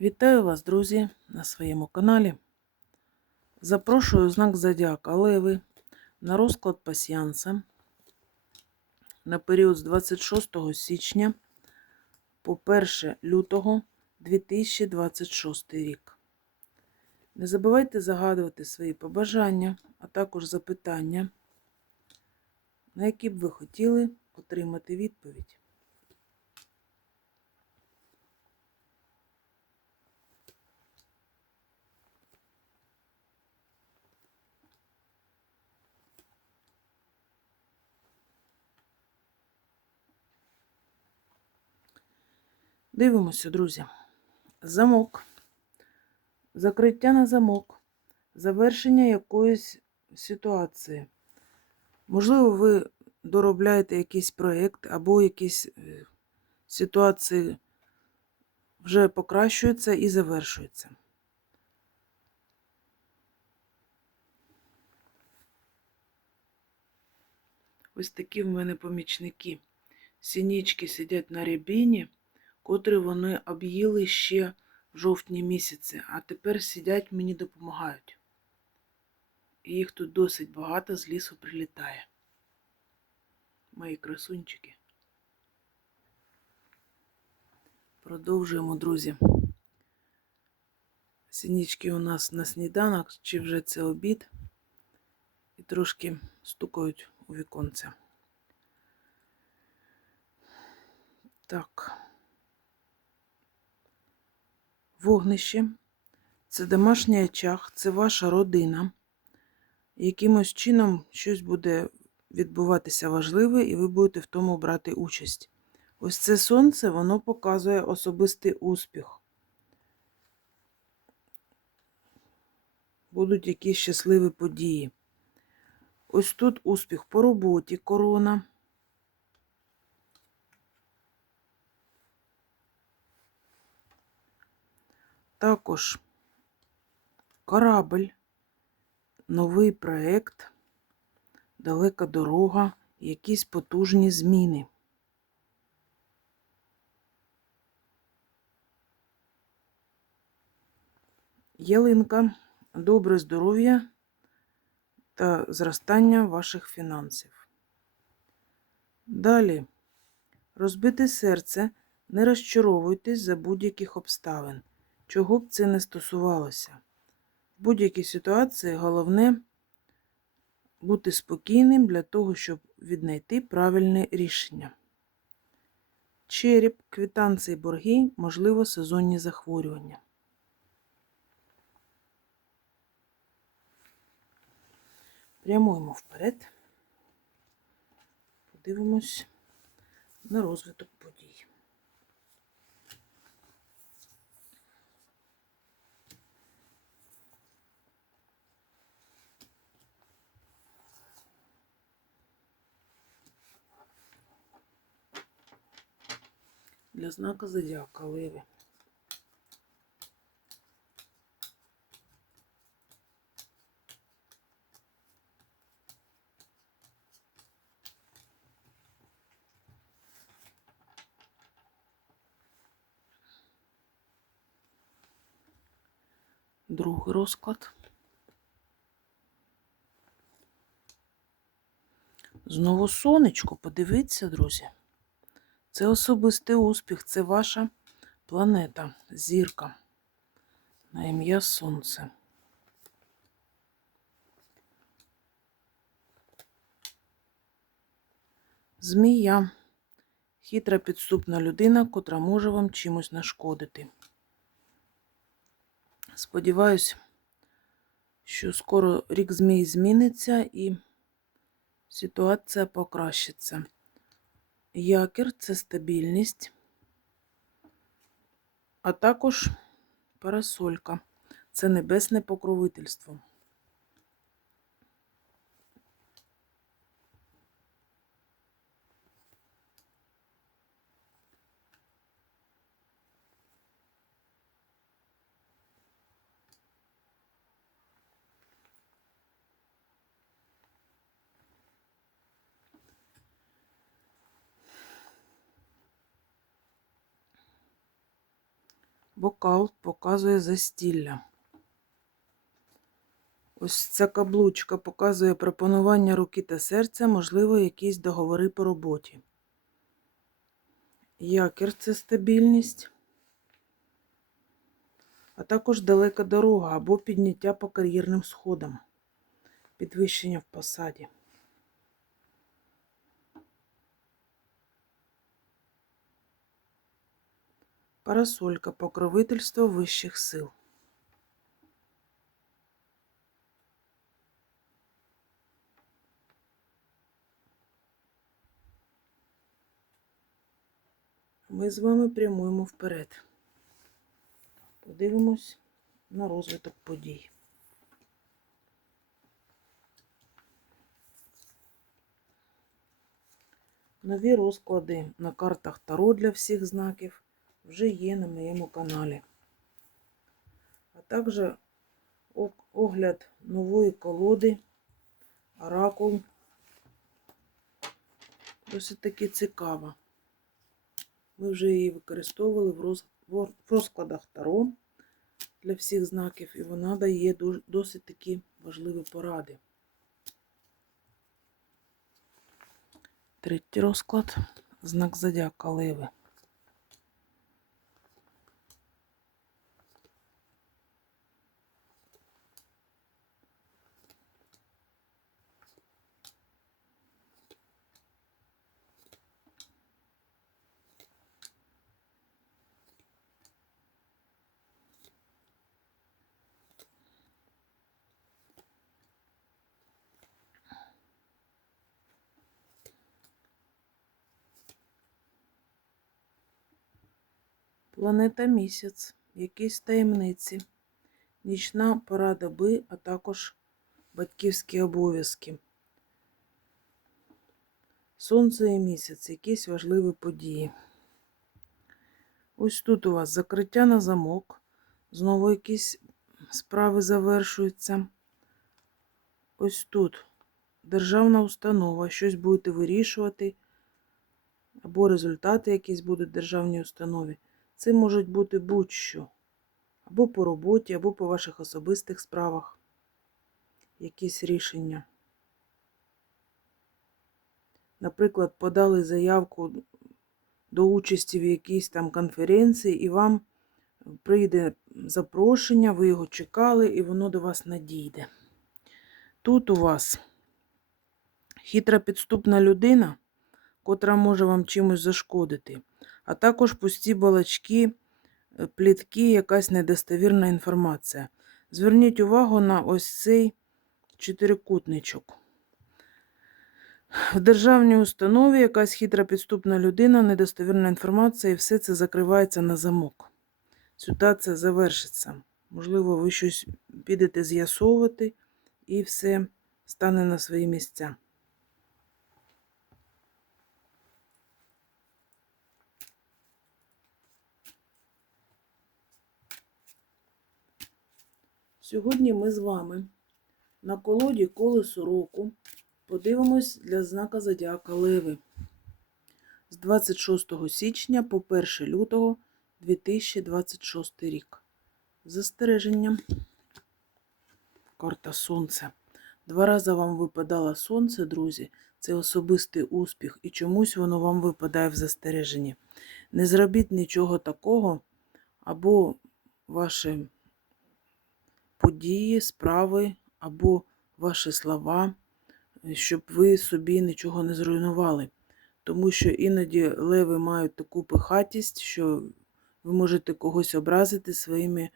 Вітаю вас, друзі, на своєму каналі. Запрошую знак Зодіака Леви на розклад пасіянса на період з 26 січня по 1 лютого 2026 рік. Не забувайте загадувати свої побажання, а також запитання, на які б ви хотіли отримати відповідь. Дивимося, друзі. Замок, закриття на замок, завершення якоїсь ситуації. Можливо, ви доробляєте якийсь проєкт або якісь е, ситуації вже покращуються і завершуються. Ось такі в мене помічники. Сінічки сидять на рябіні котрі вони об'їли ще в жовтні місяці, а тепер сидять мені допомагають. І їх тут досить багато з лісу прилітає. Мої красунчики. Продовжуємо, друзі. Сінічки у нас на сніданок, чи вже це обід, і трошки стукають у віконце. Так. Вогнище це домашній очаг, це ваша родина. Якимось чином щось буде відбуватися важливе, і ви будете в тому брати участь. Ось це сонце, воно показує особистий успіх. Будуть якісь щасливі події. Ось тут успіх по роботі, корона. Також корабль, новий проєкт, далека дорога, якісь потужні зміни. Ялинка, добре здоров'я та зростання ваших фінансів. Далі розбите серце, не розчаровуйтесь за будь-яких обставин чого б це не стосувалося. В будь-якій ситуації головне бути спокійним для того, щоб віднайти правильне рішення. Череп, квитанції борги, можливо, сезонні захворювання. Прямуємо вперед. Подивимось на розвиток подій. Для знака зодіака Леві. Другий розклад. Знову сонечко, подивіться, друзі. Це особистий успіх, це ваша планета, зірка на ім'я Сонце. Змія хитра підступна людина, котра може вам чимось нашкодити. Сподіваюсь, що скоро рік змій зміниться і ситуація покращиться. Якір це стабільність, а також парасолька це небесне покровительство. Бокал показує застілля. Ось ця каблучка показує пропонування руки та серця, можливо, якісь договори по роботі. Якір це стабільність, а також далека дорога або підняття по кар'єрним сходам, підвищення в посаді. Парасолька покровительство вищих сил. Ми з вами прямуємо вперед. Подивимось на розвиток подій. Нові розклади на картах Таро для всіх знаків вже є на моєму каналі. А також огляд нової колоди Оракул. Досить таки цікава. Ми вже її використовували в розкладах Таро для всіх знаків, і вона дає досить такі важливі поради. Третій розклад знак зодіака Леви. Планета місяць, якісь таємниці, нічна пора доби, а також батьківські обов'язки. Сонце і місяць, якісь важливі події. Ось тут у вас закриття на замок, знову якісь справи завершуються. Ось тут державна установа, щось будете вирішувати, або результати якісь будуть в державній установі. Це можуть бути будь-що. Або по роботі, або по ваших особистих справах. Якісь рішення. Наприклад, подали заявку до участі в якійсь там конференції, і вам прийде запрошення, ви його чекали, і воно до вас надійде. Тут у вас хитра підступна людина, котра може вам чимось зашкодити а також пусті балачки, е, плітки, якась недостовірна інформація. Зверніть увагу на ось цей чотирикутничок. В державній установі якась хитра підступна людина, недостовірна інформація, і все це закривається на замок. Ситуація завершиться. Можливо, ви щось підете з'ясовувати, і все стане на свої місця. Сьогодні ми з вами на колоді колесо року подивимось для знака Зодіака Леви з 26 січня по 1 лютого 2026 рік. Застереження. Карта Сонце. Два рази вам випадало сонце, друзі. Це особистий успіх, і чомусь воно вам випадає в застереженні. Не зробіть нічого такого, або ваші події, справи або ваші слова, щоб ви собі нічого не зруйнували. Тому що іноді леви мають таку пихатість, що ви можете когось образити своїми,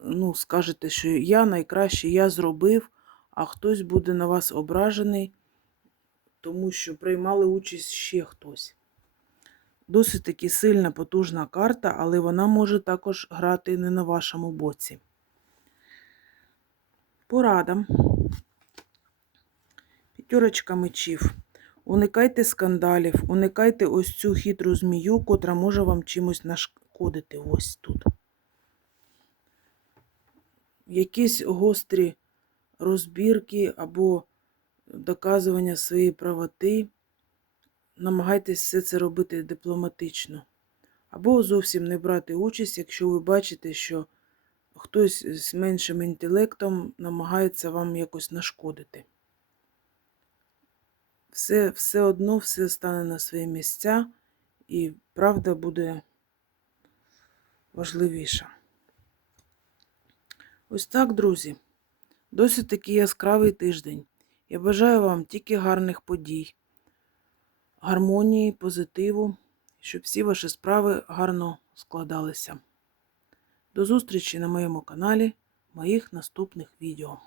ну, скажете, що я найкраще я зробив, а хтось буде на вас ображений, тому що приймали участь ще хтось. Досить таки сильна, потужна карта, але вона може також грати не на вашому боці. Порада. П'ятерочка мечів. Уникайте скандалів, уникайте ось цю хитру змію, котра може вам чимось нашкодити ось тут. Якісь гострі розбірки або доказування своєї правоти. Намагайтесь все це робити дипломатично. або зовсім не брати участь, якщо ви бачите, що хтось з меншим інтелектом намагається вам якось нашкодити. Все, все одно все стане на свої місця, і правда буде важливіша. Ось так, друзі. Досить такий яскравий тиждень. Я бажаю вам тільки гарних подій, гармонії, позитиву, щоб всі ваші справи гарно складалися. До зустрічі на моєму каналі, моїх наступних відео.